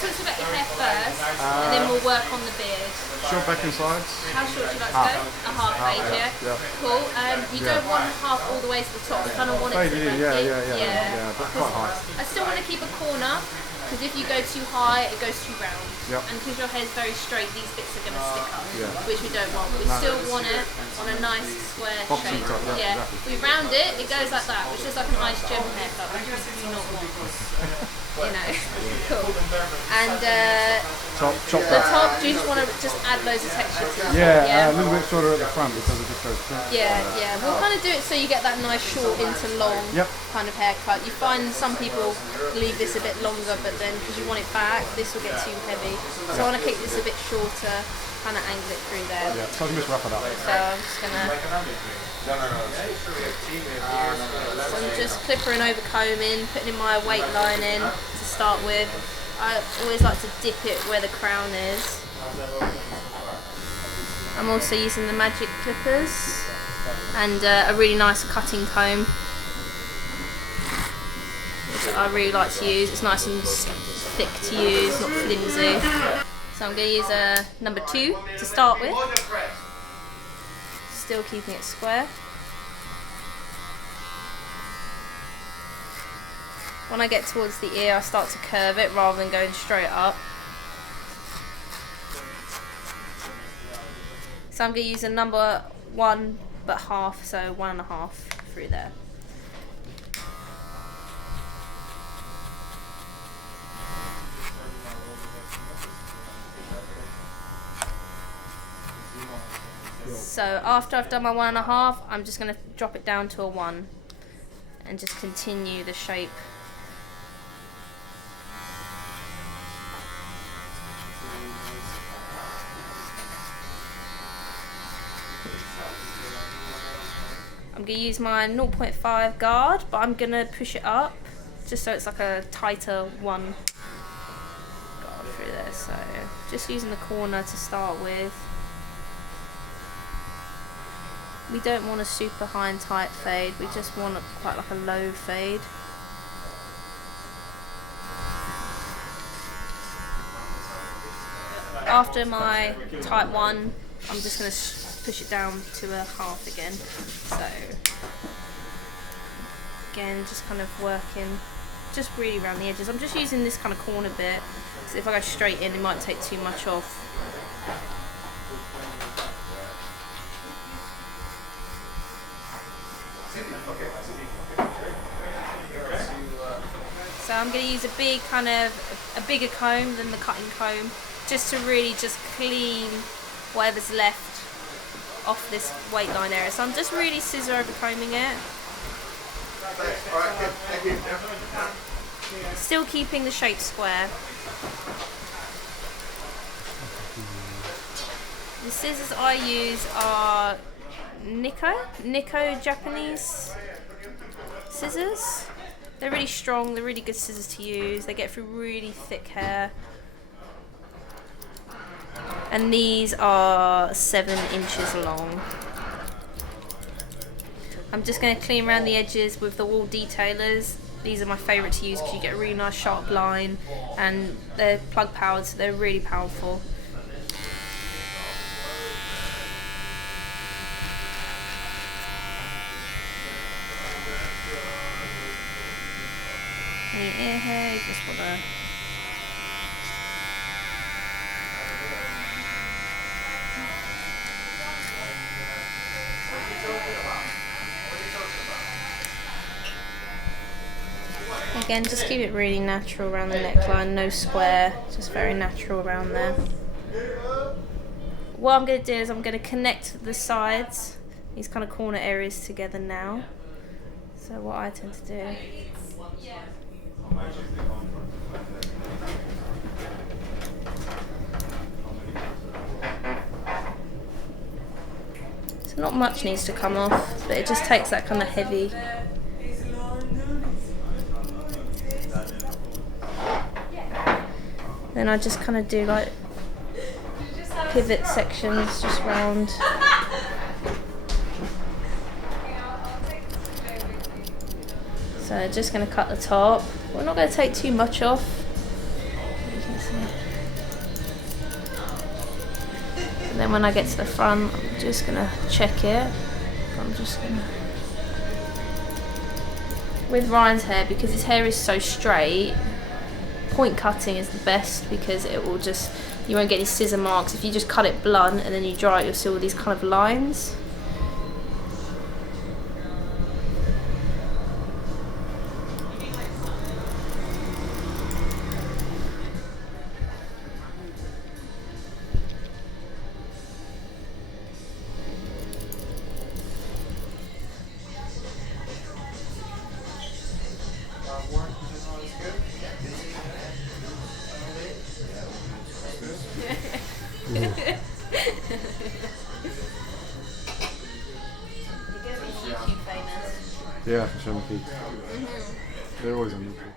talk to you about your hair first, and then we'll work on the beard. Short back and sides. How short do you like to go? A half fade, yeah? Cool. You go one half all the way to the top. You kind of want it to be yeah, but quite high. I still want to keep a corner, because if you go too high, it goes too round. Yep. And because your hair is very straight, these bits are going to stick up, which we don't want. We still want it on a nice square shape. We round it, it goes like that, which is like a nice gem haircut, which we do not want. You know, cool. And chop the top, do you just want to just add loads of texture to it? Yeah, a little bit shorter at the front because it just goes through. Yeah. We'll kind of do it so you get that nice short into long kind of haircut. You find some people leave this a bit longer, but then because you want it back, this will get too heavy. So I want to keep this a bit shorter, kind of angle it through there. Yeah, so I can just wrap it up. So I'm just gonna. So I'm just clippering over combing, putting in my weight line in to start with. I always like to dip it where the crown is. I'm also using the magic clippers and a really nice cutting comb, which I really like to use. It's nice and thick to use, not flimsy. So I'm going to use a number 2 to start with. Still keeping it square. When I get towards the ear, I start to curve it rather than going straight up. So I'm going to use a number 1 but half, so 1.5 through there. So after I've done my 1.5, I'm just going to drop it down to a 1 and just continue the shape. I'm going to use my 0.5 guard, but I'm going to push it up just so it's like a tighter 1 guard through there. So just using the corner to start with. We don't want a super high and tight fade, we just want quite like a low fade. After my tight 1, I'm just going to push it down to a 1/2 again. So again, just kind of working just really around the edges. I'm just using this kind of corner bit, so if I go straight in, it might take too much off. So I'm going to use a bigger comb than the cutting comb, just to really just clean whatever's left off this weight line area. So I'm just really scissor over combing it. Still keeping the shape square. The scissors I use are Nikko Japanese scissors. They're really strong, they're really good scissors to use. They get through really thick hair. And these are 7 inches long. I'm just going to clean around the edges with the wool detailers. These are my favourite to use because you get a really nice sharp line, and they're plug powered, so they're really powerful. Any ear hair, you just want to again, just keep it really natural around the neckline, no square, just very natural around there. What I'm going to do is I'm going to connect the sides, these kind of corner areas together now. So what I tend to do, so not much needs to come off, but it just takes that kind of heavy. Then I just kind of do like pivot sections just round. So just going to cut the top. We're not going to take too much off. You can see. then when I get to the front, I'm just going to check it. I'm just going to... With Ryan's hair, because his hair is so straight, point cutting is the best because it will just... You won't get any scissor marks. If you just cut it blunt and then you dry it, you'll see all these kind of lines. Yeah, for sure. They're always on YouTube.